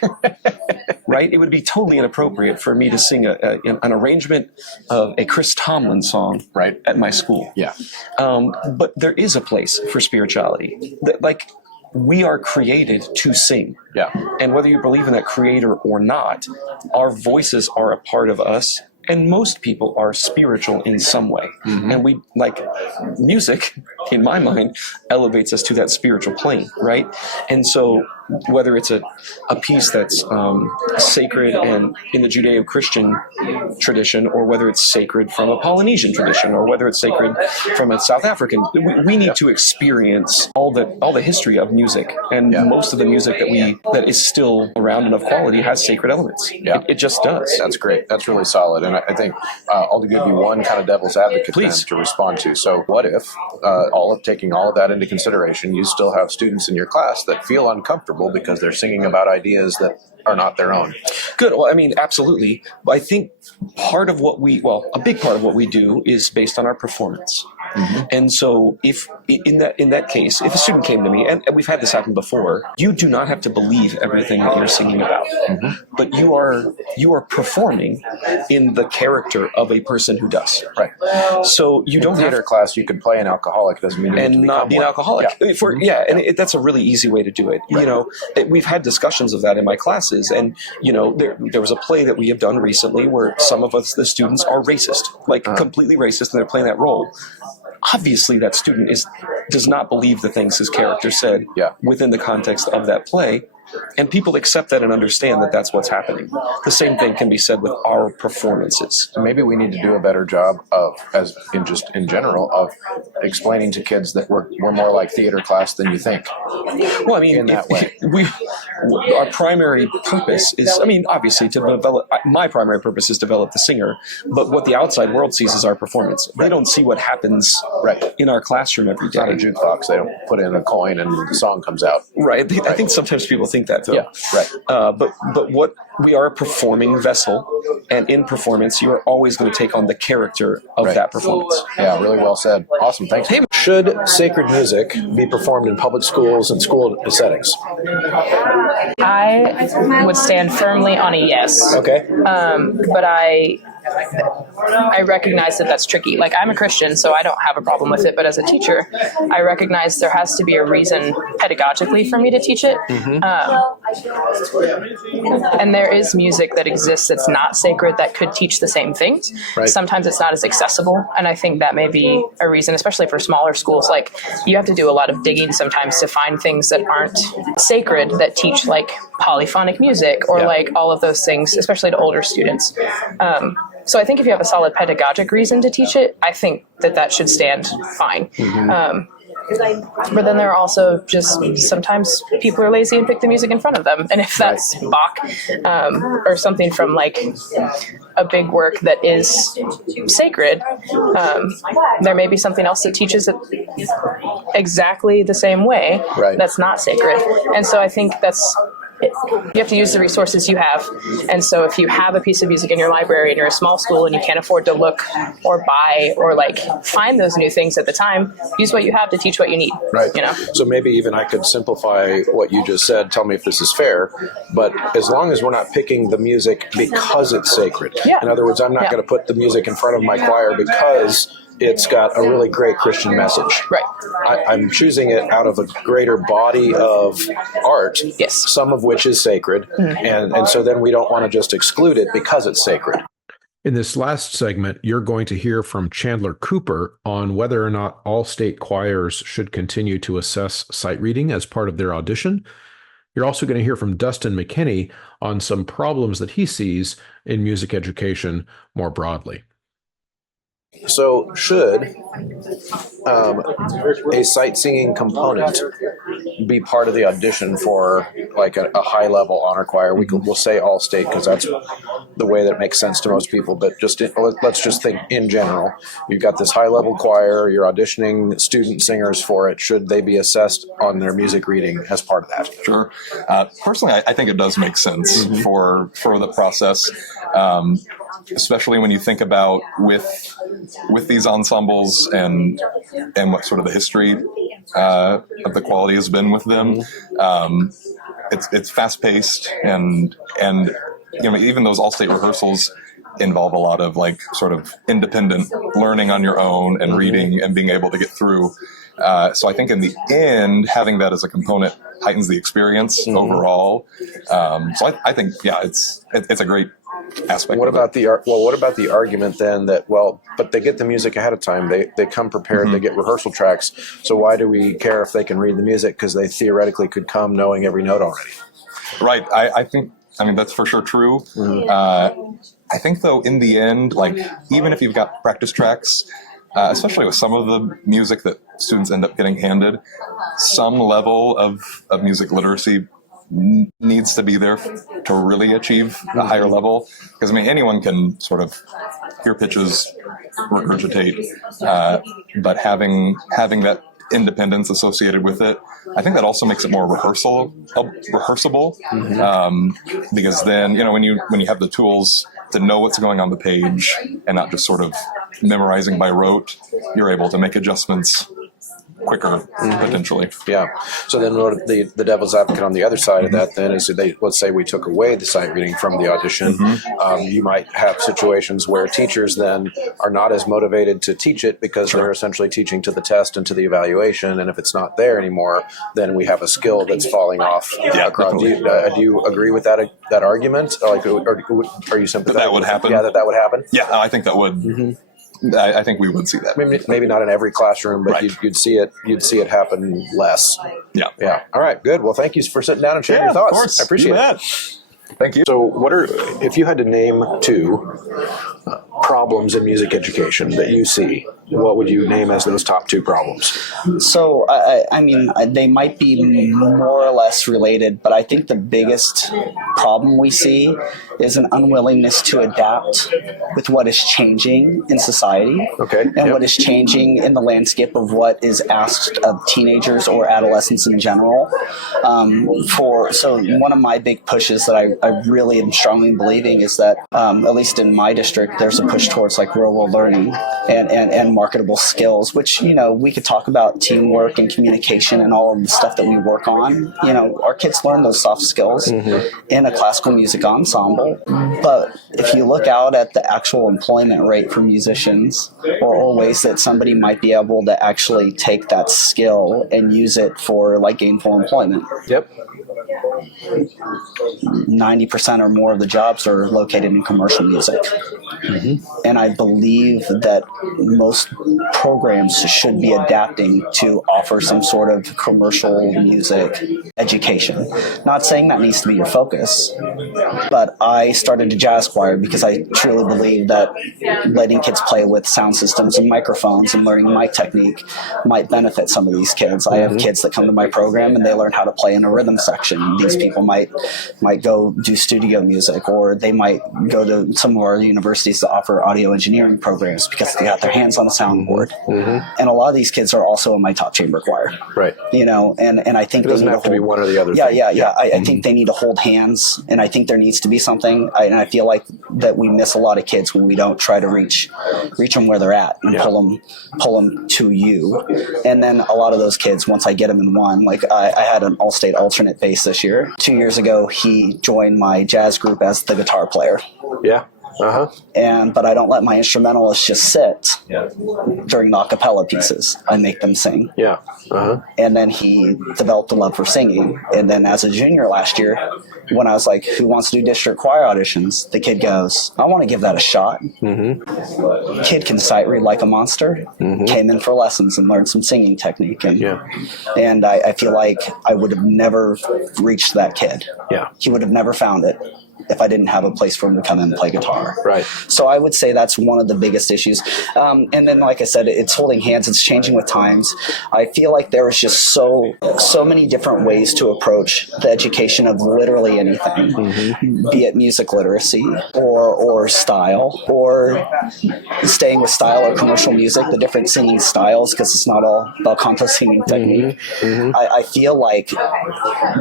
right? It would be totally inappropriate for me to sing an arrangement of a Chris Tomlin song at my school. Yeah. But there is a place for spirituality. We are created to sing. Yeah. And whether you believe in that creator or not, our voices are a part of us. And most people are spiritual in some way. And music, in my mind, elevates us to that spiritual plane, right? And so whether it's a piece that's sacred and in the Judeo-Christian tradition, or whether it's sacred from a Polynesian tradition, or whether it's sacred from a South African, we need to experience all the history of music, and most of the music that is still around and of quality has sacred elements. It just does. That's great. That's really solid. And I think I'll give you one kind of devil's advocate then to respond to. So what if, taking all of that into consideration, you still have students in your class that feel uncomfortable because they're singing about ideas that are not their own? Good. Well, I mean, absolutely. I think a big part of what we do is based on our performance. Mm-hmm. And so if in that case, if a student came to me, and we've had this happen before, you do not have to believe everything that you're singing about, but you are performing in the character of a person who does. Right. So you don't theater class, you could play an alcoholic, doesn't mean you and not be an alcoholic. Yeah. And that's a really easy way to do it. Right. You know, we've had discussions of that in my classes, and you know, there was a play that we have done recently where some of us, the students, are racist, like completely racist, and they're playing that role. Obviously, that student does not believe the things his character said within the context of that play. And people accept that and understand that that's what's happening. The same thing can be said with our performances. Maybe we need to do a better job in general of explaining to kids that we're more like theater class than you think. Well, I mean, in that way, our primary purpose is, I mean, obviously to develop. My primary purpose is develop the singer, but what the outside world sees is our performance. They don't see what happens in our classroom every day. It's not a jukebox. They don't put in a coin and the song comes out. Right. I think sometimes people think that though. Yeah, right. But what we are a performing vessel, and in performance, you are always going to take on the character of that performance. Yeah, really well said. Awesome. Thanks. Hey, should sacred music be performed in public schools and school settings? I would stand firmly on a yes. Okay. But I recognize that that's tricky. Like, I'm a Christian, so I don't have a problem with it. But as a teacher, I recognize there has to be a reason pedagogically for me to teach it. And there is music that exists that's not sacred that could teach the same things. Right. Sometimes it's not as accessible. And I think that may be a reason, especially for smaller schools. Like, you have to do a lot of digging sometimes to find things that aren't sacred that teach like polyphonic music or like all of those things, especially to older students. So I think if you have a solid pedagogic reason to teach it, I think that should stand fine. But then there are also just sometimes people are lazy and pick the music in front of them. And if that's Bach or something from like a big work that is sacred, there may be something else that teaches it exactly the same way that's not sacred. And so I think you have to use the resources you have. And so if you have a piece of music in your library and you're a small school and you can't afford to look or buy or like find those new things at the time, use what you have to teach what you need. Right. You know? So maybe even I could simplify what you just said. Tell me if this is fair. But as long as we're not picking the music because it's sacred. In other words, I'm not going to put the music in front of my choir because it's got a really great Christian message. Right. I'm choosing it out of a greater body of art, some of which is sacred, and so then we don't want to just exclude it because it's sacred. In this last segment, you're going to hear from Chandler Cooper on whether or not all state choirs should continue to assess sight reading as part of their audition. You're also going to hear from Dustin McKinney on some problems that he sees in music education more broadly. So should a sight singing component be part of the audition for like a high level honor choir? We'll say all state because that's the way that makes sense to most people, but let's just think in general. You've got this high level choir, you're auditioning student singers for it. Should they be assessed on their music reading as part of that? Sure. Personally, I think it does make sense for the process. Especially when you think about with these ensembles and what sort of the history of the quality has been with them. It's fast paced and you know, even those all-state rehearsals involve a lot of like sort of independent learning on your own and reading and being able to get through. So I think in the end, having that as a component heightens the experience overall. So I think, it's a great aspect. What about the argument then that, but they get the music ahead of time. They come prepared. They get rehearsal tracks. So why do we care if they can read the music? Because they theoretically could come knowing every note already. Right. I think that's for sure true. I think though, in the end, like even if you've got practice tracks, especially with some of the music that students end up getting handed, some level of music literacy needs to be there to really achieve a higher level. Because anyone can sort of hear pitches, regurgitate, but having that independence associated with it, I think that also makes it more rehearsable. Because then, when you have the tools to know what's going on the page and not just sort of memorizing by rote, you're able to make adjustments quicker, potentially. Yeah. So then the devil's advocate on the other side of that then is let's say we took away the sight reading from the audition. You might have situations where teachers then are not as motivated to teach it because they're essentially teaching to the test and to the evaluation. And if it's not there anymore, then we have a skill that's falling off. Across. Do you agree with that argument? Like, are you sympathetic? That would happen? Yeah, that would happen? Yeah, I think that would. I think we would see that. Maybe not in every classroom, but you'd see it. You'd see it happen less. Yeah. Yeah. All right. Good. Well, thank you for sitting down and sharing your thoughts. Of course. I appreciate it. Thank you. So, if you had to name two problems in music education that you see, what would you name as those top two problems? So, they might be more or less related, but I think the biggest problem we see is an unwillingness to adapt with what is changing in society what is changing in the landscape of what is asked of teenagers or adolescents in general. So one of my big pushes that I really am strongly believing is that, at least in my district, there's a push towards like real world learning and marketable skills, which, we could talk about teamwork and communication and all of the stuff that we work on. Our kids learn those soft skills in a classical music ensemble. But if you look out at the actual employment rate for musicians or ways that somebody might be able to actually take that skill and use it for like gainful employment. 90% or more of the jobs are located in commercial music. And I believe that most programs should be adapting to offer some sort of commercial music education. Not saying that needs to be your focus, but I started a jazz choir because I truly believe that letting kids play with sound systems and microphones and learning mic technique might benefit some of these kids. I have kids that come to my program and they learn how to play in a rhythm section. These people might go do studio music, or they might go to some of our universities that offer audio engineering programs because they got their hands on a soundboard. And a lot of these kids are also in my top chamber choir. Right. And I think it doesn't have to be one or the other. I think they need to hold hands, and I think there needs to be something. And I feel like that we miss a lot of kids when we don't try to reach them where they're at and pull them to you. And then a lot of those kids, once I get them in one, like I had an all-state alternate bass this year. 2 years ago, he joined my jazz group as the guitar player. Yeah. But I don't let my instrumentalists just sit during the a cappella pieces. I make them sing. And then he developed a love for singing. And then as a junior last year, when I was like, who wants to do district choir auditions? The kid goes, I want to give that a shot. Kid can sight read like a monster. Came in for lessons and learned some singing technique. And I feel like I would have never reached that kid. He would have never found it if I didn't have a place for him to come in and play guitar. Right. So I would say that's one of the biggest issues. And then, like I said, it's holding hands. It's changing with times. I feel like there is just so many different ways to approach the education of literally anything, be it music literacy or style, or staying with style or commercial music, the different singing styles, because it's not all about conto singing technique. I feel like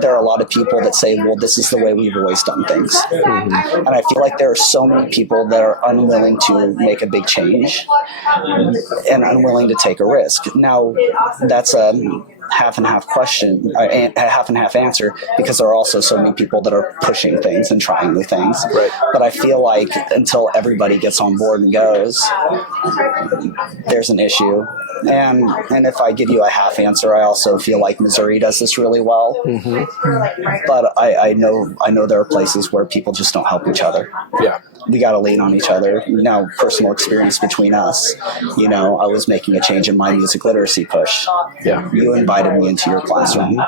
there are a lot of people that say, well, this is the way we've always done things. And I feel like there are so many people that are unwilling to make a big change and unwilling to take a risk. Now, that's a half and half question, a half and half answer, because there are also so many people that are pushing things and trying new things. But I feel like until everybody gets on board and goes, there's an issue. And if I give you a half answer, I also feel like Missouri does this really well. But I know there are places where people just don't help each other. we got to lean on each other. Now, personal experience between us, you know, I was making a change in my music literacy push. Yeah. You invited me into your classroom.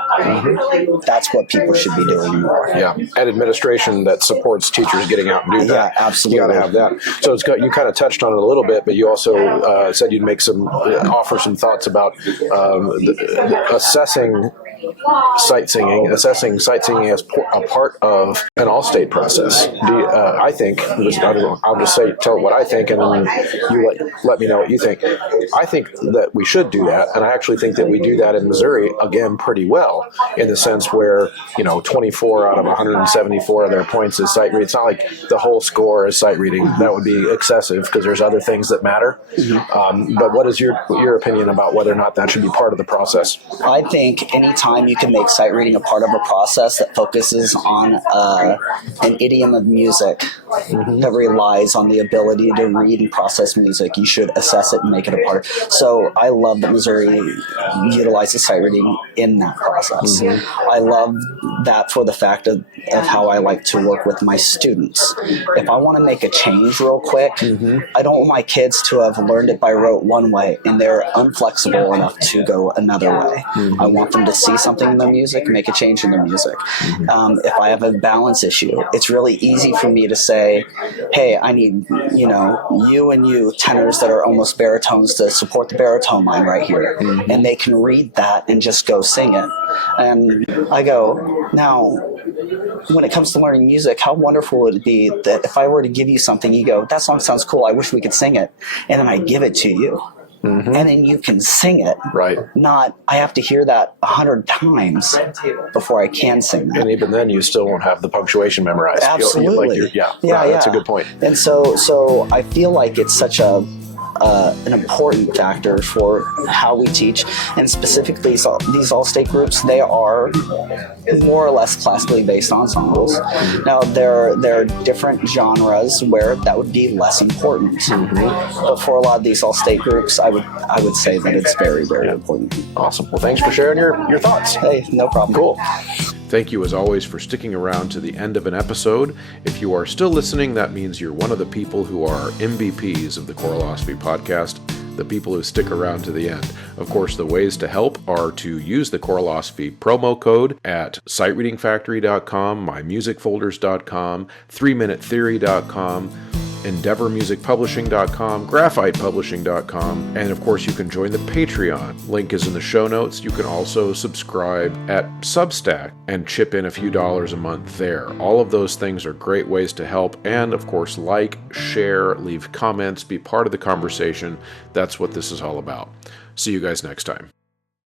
That's what people should be doing more. Yeah, and administration that supports teachers getting out and do that. Yeah, absolutely. You got to have that. So you kind of touched on it a little bit, but you also said you'd make offer some thoughts about assessing sightseeing as a part of an all-state process. I think, I'll just tell what I think, and then you let me know what you think. I think that we should do that, and I actually think that we do that in Missouri, again, pretty well, in the sense where, 24 out of 174 of their points is sight reading. It's not like the whole score is sight reading. That would be excessive because there's other things that matter. But what is your opinion about whether or not that should be part of the process? I think anytime you can make sight reading a part of a process that focuses on an idiom of music that relies on the ability to read and process music, you should assess it and make it a part. So I love that Missouri utilizes sight reading in that process. I love that for the fact of how I like to work with my students. If I want to make a change real quick, I don't want my kids to have learned it by rote one way and they're unflexible enough to go another way. I want them to see something in their music, make a change in their music. If I have a balance issue, it's really easy for me to say, hey, I need, you and you tenors that are almost baritones to support the baritone line right here. And they can read that and just go sing it. And I go, now, when it comes to learning music, how wonderful would it be that if I were to give you something, you go, that song sounds cool, I wish we could sing it. And then I give it to you. And then you can sing it. Right. Not, I have to hear that 100 times before I can sing that. And even then, you still won't have the punctuation memorized. Absolutely. That's a good point. And so I feel like it's such an important factor for how we teach, and specifically these all-state groups, they are more or less classically based ensembles. Now there are different genres where that would be less important, but for a lot of these all-state groups, I would say that it's very, very important. Awesome. Well, thanks for sharing your thoughts. Hey, no problem. Cool. Thank you, as always, for sticking around to the end of an episode. If you are still listening, that means you're one of the people who are MVPs of the Choralosophy Podcast, the people who stick around to the end. Of course, the ways to help are to use the Choralosophy promo code at sightreadingfactory.com, mymusicfolders.com, 3minutetheory.com, EndeavorMusicPublishing.com, GraphitePublishing.com, and of course you can join the Patreon. Link is in the show notes. You can also subscribe at Substack and chip in a few dollars a month there. All of those things are great ways to help, and of course like, share, leave comments, be part of the conversation. That's what this is all about. See you guys next time.